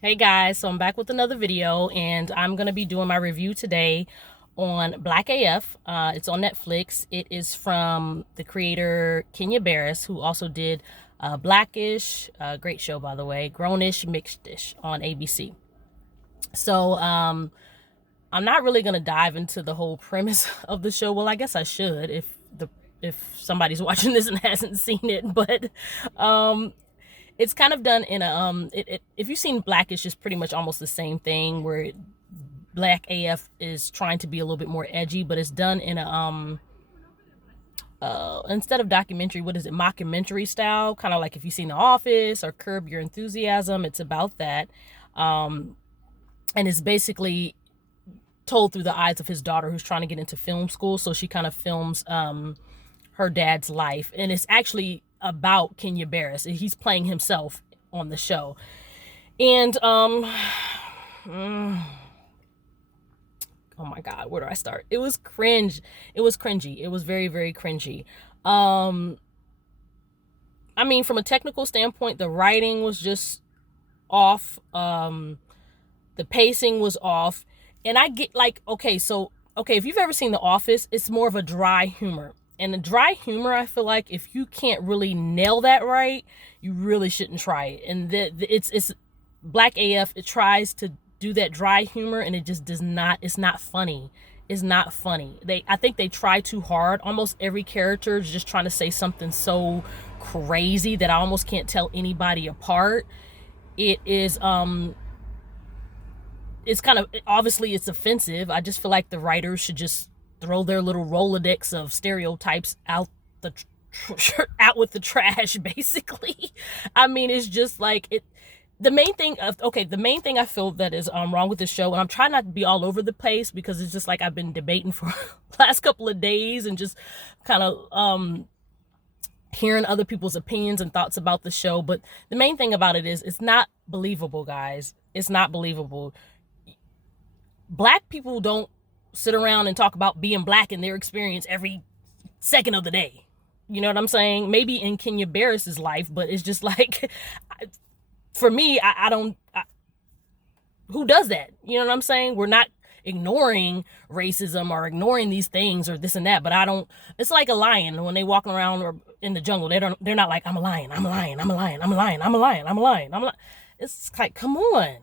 Hey guys, so I'm back with another video and I'm going to be doing my review today on Black AF. It's on Netflix. It is from the creator Kenya Barris, who also did Blackish, great show by the way, Grownish, Mixedish on ABC. So I'm not really going to dive into the whole premise of the show. Well, I guess I should if somebody's watching this and hasn't seen it, but um it's kind of done in a if you've seen Blackish, it's pretty much almost the same thing where Black AF is trying to be a little bit more edgy, but it's done in a instead of documentary, what is it, mockumentary style, kind of like if you've seen The Office or Curb Your Enthusiasm. It's about that. And it's basically told through the eyes of his daughter, who's trying to get into film school, so she kind of films her dad's life, and it's actually about Kenya Barris. He's playing himself on the show. And oh my god, where do I start? It was cringe. It was cringy. It was very, very cringy. I mean, from a technical standpoint, the writing was just off. The pacing was off. And I get like, okay, if you've ever seen The Office, it's more of a dry humor. And the dry humor, I feel like if you can't really nail that right, you really shouldn't try it. And it's Black AF. It tries to do that dry humor, and it just does not. It's not funny. It's not funny. I think they try too hard. Almost every character is just trying to say something so crazy that I almost can't tell anybody apart. It is it's kind of, obviously it's offensive. I just feel like the writers should just throw their little Rolodex of stereotypes the out with the trash, basically. I mean, it's just like it. The main thing I feel that is wrong with the show, and I'm trying not to be all over the place because it's just like I've been debating for the last couple of days and just kind of hearing other people's opinions and thoughts about the show. But the main thing about it is it's not believable, guys. It's not believable. Black people don't sit around and talk about being black in their experience every second of the day. You know what I'm saying? Maybe in Kenya Barris's life, but it's just like, for me, I don't. Who does that? You know what I'm saying? We're not ignoring racism or ignoring these things or this and that, but I don't. It's like a lion when they walking around or in the jungle. They don't. They're not like, I'm a lion. I'm a lion. I'm a lion. I'm a lion. I'm a lion. I'm a lion. I'm a lion. It's like, come on.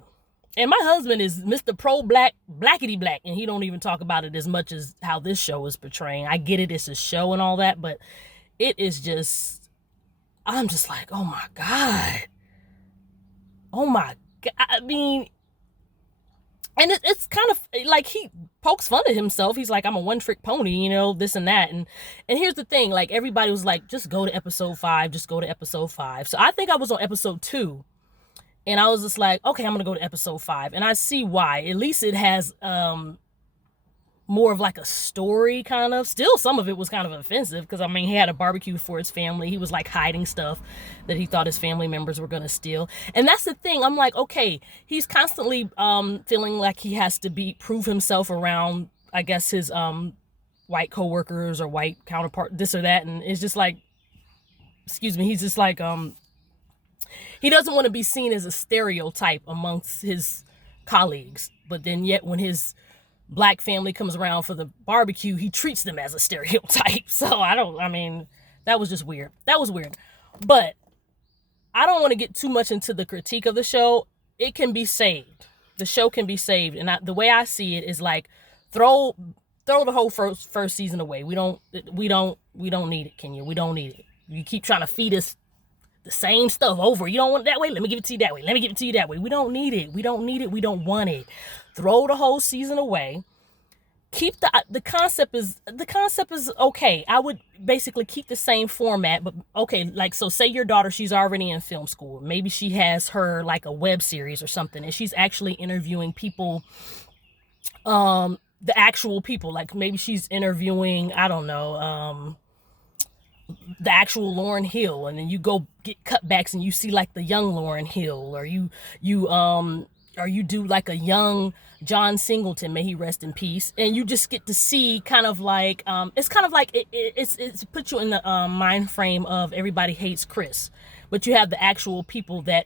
And my husband is Mr. Pro Black, blackity black, and he don't even talk about it as much as how this show is portraying. I get it, it's a show and all that, but it is just, I'm just like, oh my God. Oh my God. I mean, and it's kind of like he pokes fun at himself. He's like, I'm a one-trick pony, you know, this and that. And here's the thing, like everybody was like, just go to episode 5, just go to episode 5. So I think I was on episode 2. And I was just like, okay, I'm gonna go to episode 5, and I see why. At least it has more of like a story, kind of. Still, some of it was kind of offensive because I mean, he had a barbecue for his family. He was like hiding stuff that he thought his family members were gonna steal, and that's the thing. I'm like, okay, he's constantly feeling like he has to prove himself around, I guess, his white coworkers or white counterpart, this or that, and it's just like, excuse me, he's just like he doesn't want to be seen as a stereotype amongst his colleagues, but then yet when his black family comes around for the barbecue, he treats them as a stereotype. So I mean, that was just weird. That was weird. But I don't want to get too much into the critique of the show. It can be saved. The show can be saved. And the way I see it is like, throw the whole first season away. We don't need it, Kenya. We don't need it. You keep trying to feed us the same stuff over. You don't want it that way? Let me give it to you that way. Let me give it to you that way. We don't need it. We don't need it. We don't want it. Throw the whole season away. Keep the concept is okay. I would basically keep the same format, but okay, like, so say your daughter, she's already in film school. Maybe she has her like a web series or something, and she's actually interviewing people, the actual people. Like maybe she's interviewing, I don't know, the actual Lauryn Hill, and then you go get cutbacks and you see like the young Lauryn Hill, or you do like a young John Singleton, may he rest in peace, and you just get to see kind of like it's kind of like it's put you in the mind frame of Everybody Hates Chris, but you have the actual people that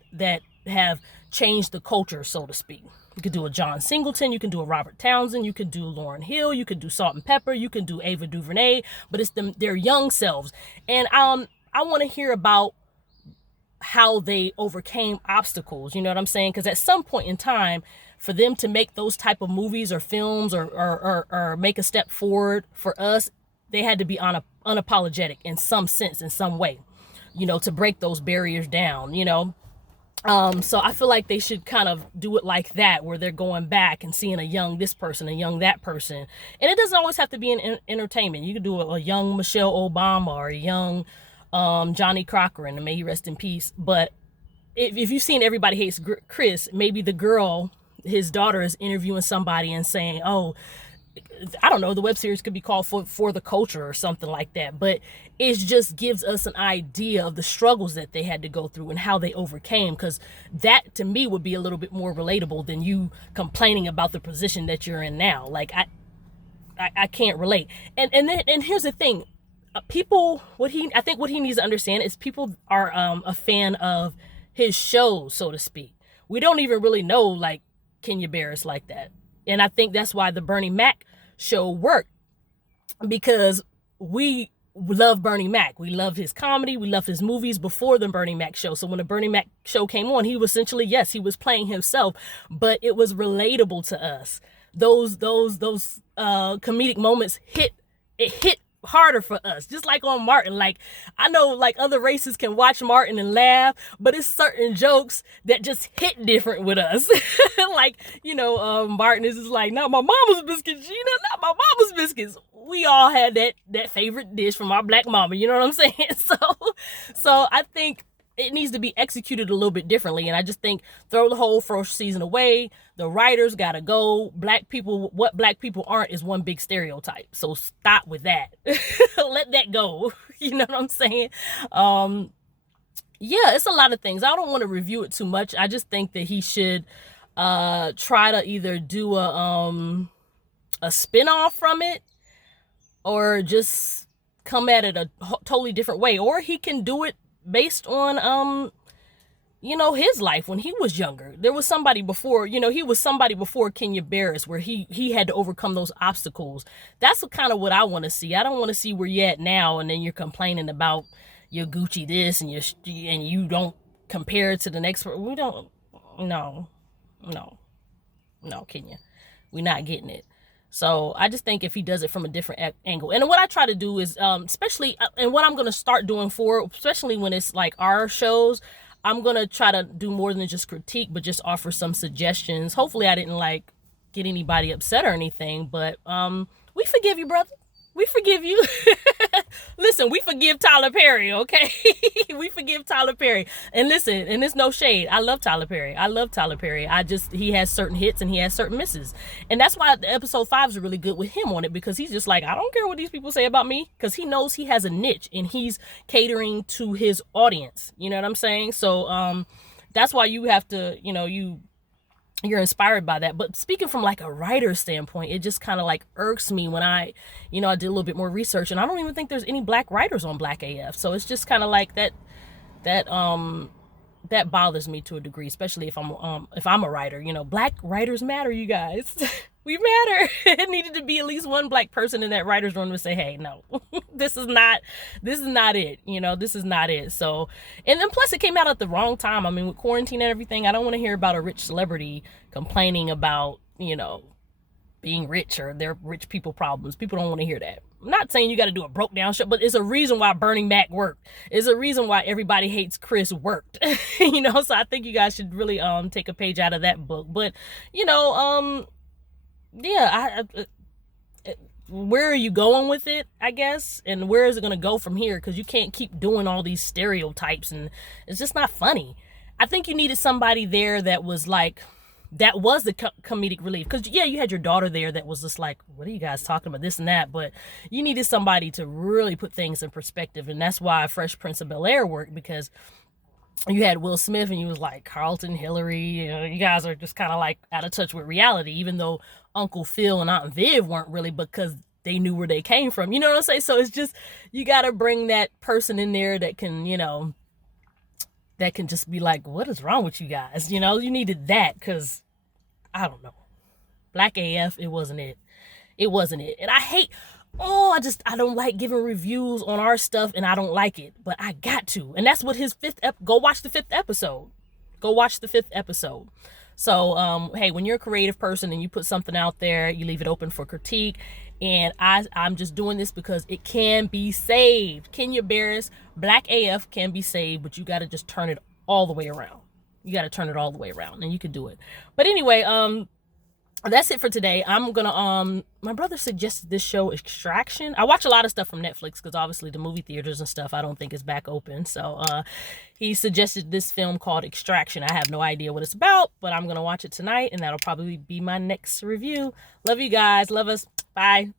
have change the culture, so to speak. You could do a John Singleton, you can do a Robert Townsend, you could do Lauryn Hill, you could do Salt and Pepper, you can do Ava DuVernay, but it's their young selves. And I want to hear about how they overcame obstacles, you know what I'm saying? Because at some point in time, for them to make those type of movies or films or make a step forward for us, they had to be unapologetic in some sense, in some way, you know, to break those barriers down, you know. So I feel like they should kind of do it like that, where they're going back and seeing a young this person, a young that person. And it doesn't always have to be in entertainment. You could do a young Michelle Obama or a young Johnny Cochran, and may he rest in peace. But if you've seen Everybody Hates Chris, maybe the girl, his daughter, is interviewing somebody and saying, oh, I don't know, the web series could be called For the Culture or something like that. But it just gives us an idea of the struggles that they had to go through and how they overcame, because that to me would be a little bit more relatable than you complaining about the position that you're in now. Like I can't relate. And here's the thing. People, I think what he needs to understand is people are a fan of his shows, so to speak. We don't even really know like Kenya Barris like that. And I think that's why the Bernie Mac show worked, because we love Bernie Mac. We loved his comedy. We loved his movies before the Bernie Mac show. So when the Bernie Mac show came on, he was essentially, yes, he was playing himself, but it was relatable to us. Those comedic moments hit harder for us, just like on Martin. Like, I know like other races can watch Martin and laugh, but it's certain jokes that just hit different with us. Like, you know, Martin is just like, not my mama's biscuits, Gina, not my mama's biscuits. We all had that favorite dish from our black mama, you know what I'm saying? So I think it needs to be executed a little bit differently. And I just think throw the whole first season away. The writers gotta go. Black people, what black people aren't is one big stereotype. So stop with that. Let that go. You know what I'm saying? Yeah, it's a lot of things. I don't want to review it too much. I just think that he should try to either do a spinoff from it, or just come at it a totally different way. Or he can do it based on you know, his life when he was younger. There was somebody before, you know, he was somebody before Kenya Barris, where he had to overcome those obstacles. That's kind of what I want to see. I don't want to see where you're at now and then you're complaining about your Gucci this and you don't compare it to the next one. We don't. No, Kenya, we're not getting it. So I just think if he does it from a different angle, and what I try to do is, especially, and what I'm going to start doing especially when it's like our shows, I'm going to try to do more than just critique, but just offer some suggestions. Hopefully I didn't like get anybody upset or anything, but we forgive you, brother. We forgive you. Listen, we forgive Tyler Perry, okay? We forgive Tyler Perry. And listen, and it's no shade. I love Tyler Perry. He has certain hits and he has certain misses. And that's why episode 5 is really good with him on it, because he's just like, I don't care what these people say about me, because he knows he has a niche and he's catering to his audience. You know what I'm saying? So that's why you have to, you know, you're inspired by that. But speaking from like a writer's standpoint, it just kind of like irks me when I did a little bit more research, and I don't even think there's any black writers on Black AF. So it's just kind of like that bothers me to a degree, especially if I'm a writer. You know, black writers matter, you guys. We matter. It needed to be at least one black person in that writer's room to say, hey, no, this is not it. You know, this is not it. So, and then plus it came out at the wrong time. I mean, with quarantine and everything, I don't want to hear about a rich celebrity complaining about, you know, being rich or their rich people problems. People don't want to hear that. I'm not saying you got to do a broke down show, but it's a reason why Bernie Mac worked. It's a reason why Everybody Hates Chris worked. You know, so I think you guys should really take a page out of that book. But, you know, yeah, where are you going with it, I guess? And where is it going to go from here? Because you can't keep doing all these stereotypes, and it's just not funny. I think you needed somebody there that was like, that was the comedic relief. Because, yeah, you had your daughter there that was just like, what are you guys talking about, this and that? But you needed somebody to really put things in perspective. And that's why Fresh Prince of Bel-Air worked, because you had Will Smith and you was like Carlton, Hillary, you know, you guys are just kind of like out of touch with reality, even though Uncle Phil and Aunt Viv weren't really, because they knew where they came from. You know what I'm saying? So it's just, you got to bring that person in there that can, you know, that can just be like, what is wrong with you guys? You know, you needed that because I don't know. Black AF, it wasn't it. It wasn't it. And I hate, I don't like giving reviews on our stuff and I don't like it, but I got to. And that's what his go watch the 5th episode. Go watch the 5th episode. So, hey, when you're a creative person and you put something out there, you leave it open for critique. And I'm just doing this because it can be saved. Kenya Barris, Black AF can be saved, but you got to just turn it all the way around. You got to turn it all the way around and you can do it. But anyway, that's it for today. I'm gonna my brother suggested this show Extraction. I watch a lot of stuff from Netflix because obviously the movie theaters and stuff I don't think is back open. So he suggested this film called Extraction. I have no idea what it's about, but I'm gonna watch it tonight and that'll probably be my next review. Love you guys. Love us. Bye.